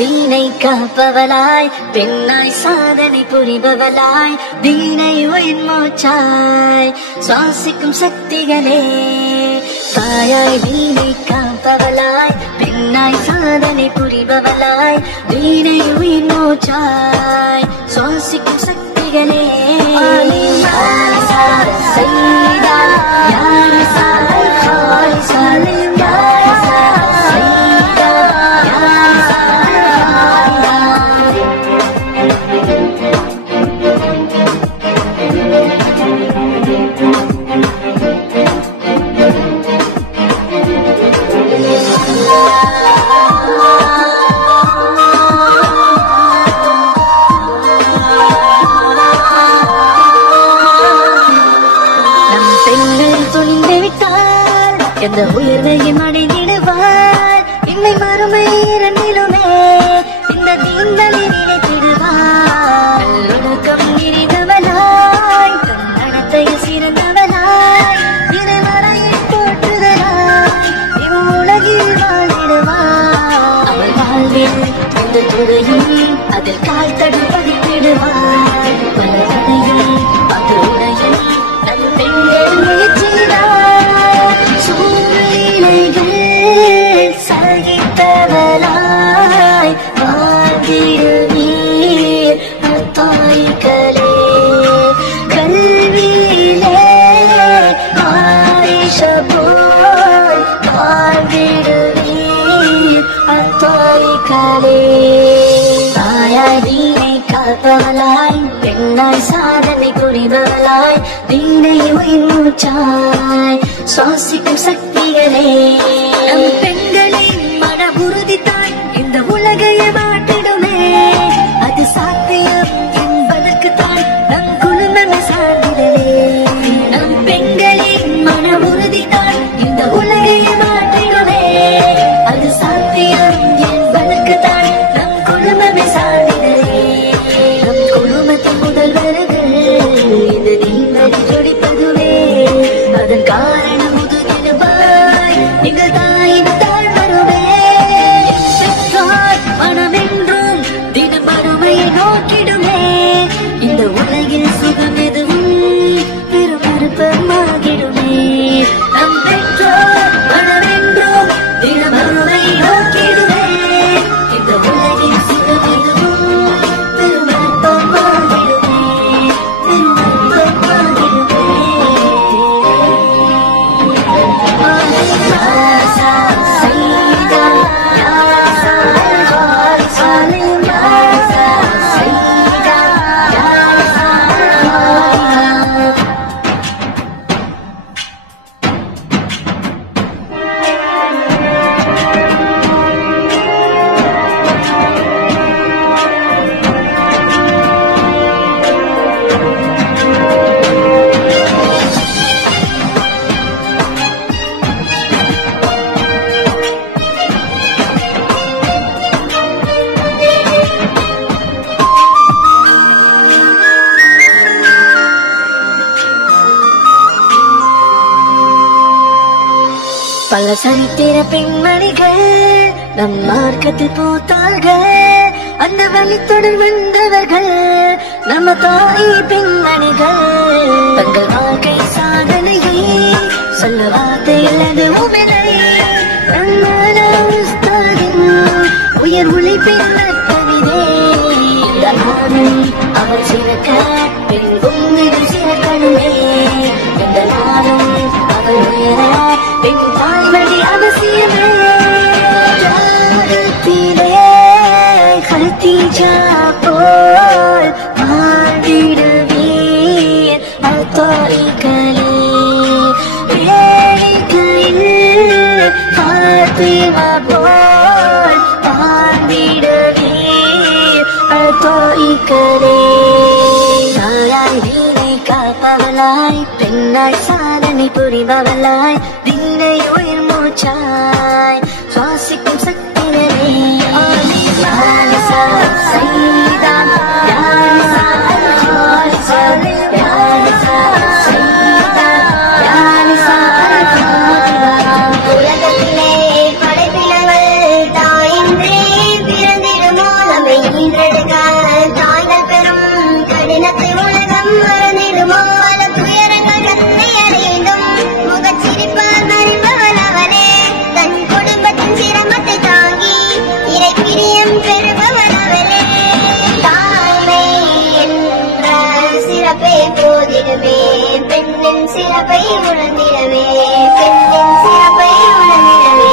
தீனை காப்பவளாய் பெண்ணாய் சாதனை புரிபவளாய் தீனை உயிர் மூச்சாய் சுவாசிக்கும் சக்திகளே தாயாய் தீனை காப்பவளாய் பெண்ணாய் சாதனை புரிபவளாய் தீனை உயிர் மூச்சாய் சுவாசிக்கும் சக்திகளே எந்த உயர்வையும் அடைந்திடுவார் இன்னை மறுமை இரண்டிலுமே இந்த தீந்தலை நினைத்திடுவார் ஒழுக்கம் நிறைந்தவனாய் தன்னடத்தை சிறந்தவனாய் இறைவனையில் போற்றுதலாய் இவ்வுலகில் வாழ்ந்திடுவார் அவள் வாழ்வில் எந்த துறையும் அதில் கால் தடு பதித்திடுவார் பல தடையும் அது உடையும் நம் பெண்கள் முயற்சியினார் சகித்தவளாய் வாழ்ந்திடுவீர் தாய்களே கல்வியிலே ஆரிஷ போல் வாழ்ந்திடுவீர் தாய்களே தாயாய் தீனை காப்பவளாய் பெண்ணாய் சாதனை புரிபவளாய் தீனை உயிர் மூச்சாய் சுவாசிக்கும் சக்திகளே பெண்களின் மன உறுதித்தாய் இந்த உலகையை மாற்றிடுமே அது சாத்தியம் என்பதற்கு தாய் நம் குடும்பமே சார்ந்திடவே நம் பெண்களின் மன உறுதித்தாய் இந்த உலகையை மாற்றிடுமே அது சாத்தியம் என்பதற்கு தாய் நம் குடும்பமே சார்ந்திடவே நம் குடும்பத்தின் முதல்வர்கள் இந்த நீங்கள் துடிப்பதுவே அதன் காரணம் முதுகிடுவாய் எங்கள் தாயின் தாழ்வருவே பெற்றார் மனமென்றும் தினம் வறுமையை நோக்கிடுமே இந்த உலகில் சுகம் எதுவும் பெரும் அற்பமாகிடுமே நம் பெற்றார் மனமென்றும் தினம் வறுமையை நோக்கிடுமே இந்த உலகில் சுகம் எதுவும் பெரும் அற்பமாகிடுமே பெரும் அற்பமாகிடுமே பல சரித்திர பெண்மணிகள் நம் மார்க்கத்தில் பூத்தார்கள் அந்த வழித்தொடர் வந்தவர்கள் நம்ம தாய் பெண்மணிகள் தங்கள் வாழ்க்கை சாதனையை சொல்ல வார்த்தைகள் எதுவும் இல்லை உயர் உழைப்பின் கவிதை இந்த நாடும் அவர் சிறக்க பெண் உங்கள் சிறக்கணுமே இந்த நாடும் அவர் உயர பெண் தாய்மொழி அவசியமே கல்தீஜா போல் வாழ்ந்திடுவீர் தாய்களே வேடிக்கையில் பாத்திமா போல் வாழ்ந்திடுவீர் தாய்களே தாயாய் தீனை காப்பவளாய் பெண்ணாய் சாதனை புரிபவளாய் தீனை உயிர் மூச்சாய் சுவாசிக்கும் சக்திகளே உலகத்திலே படைப்பினவள் தாயின்றே பிறந்திடும் உணர்ந்திடவே பெண்ணின் சிறப்பை உணர்ந்திடவே பெண்ணின் சிறப்பை உணர்ந்திடவே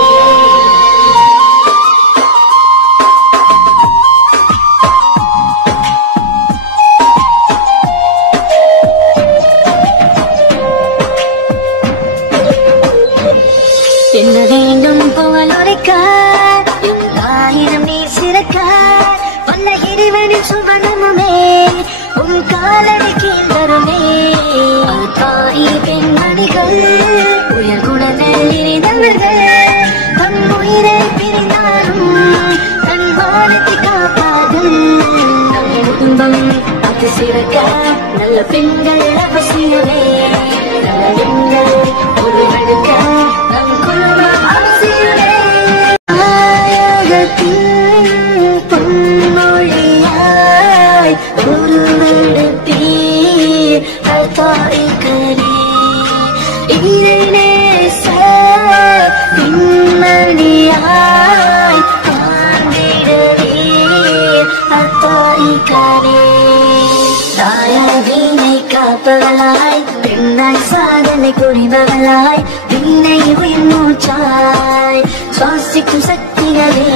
என்ன வேண்டும் புகழுரைக்க ஆயிரம் நீர் சிறக்க வல்ல இறைவனின் சுவனமுமே உன் காலடி கீழ் வருமே தாய் பெண்மணிகள் உயர் குணங்கள் இணைந்தவர்கள் தன் உயிரை பிரிந்தாலும் தன் மானத்தை காப்பார்கள் நம் குடும்பம் அது சிறக்க நல்ல பெண்கள் அவசியமே நல்ல பெண்கள் ஒருவனுக்க நம் குடும்பம் அவசியமே பொன்மொழியாய் ஒருவனுப்பீர் தாய்களே இறைநேச பின்மணியாய் ஆண்டிடவீர் தாய்களே தாயாய் வீணை காப்பவளாய் பெண்ணாய் சாதனை புரிபவளாய் வீணை உயிர் மூச்சாய் சுவாசிக்கும் சக்திகளே